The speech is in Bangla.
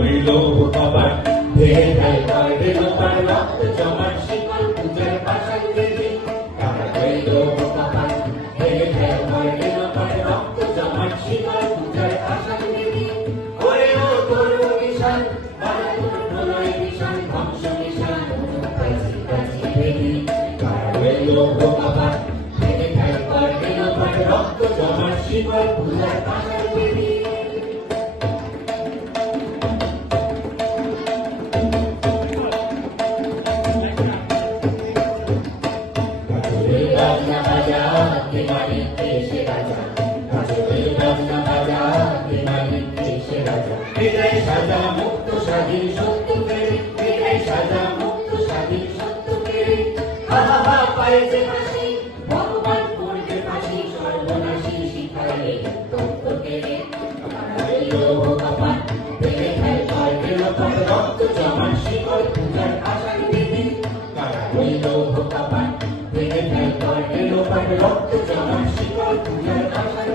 রইল কপাট ভেঙে ফেল করবে লোপার রক্ত জমাট শিকল পূজার পাশান বেদি কারা রইল কপাট ভেঙে ফেল করবে লোপার রক্ত জমাট শিকল পূজার পাশান বেদি ওরে ও তরু নিশান বারাতুর প্রলয় নিশান ধ্বংস নিশান কাছি কাছি বেদি কারা রইল কপাট ভেঙে ফেল করবে লোপার রক্ত জমাট শিকল পূজার পাশান বেদি বিদায় সাজা মুক্ত স্বাধীন সত্য পেরে বিদায় সাজা মুক্ত স্বাধীন সত্য পেরে হাহা হা পায়েছে ফাঁসি ভগবান করবে ফাঁসি সর্বনাশী শিখাইলে তত্ত্ব পেরে কপাট ভেঙে ফেল করবে লোপার রক্ত জমাট শিকল পূজার পাশান বেদি কারা রইল কপাট ভেঙে ফেল করবে লোপার রক্ত জমাট শিকল পূজার পাশান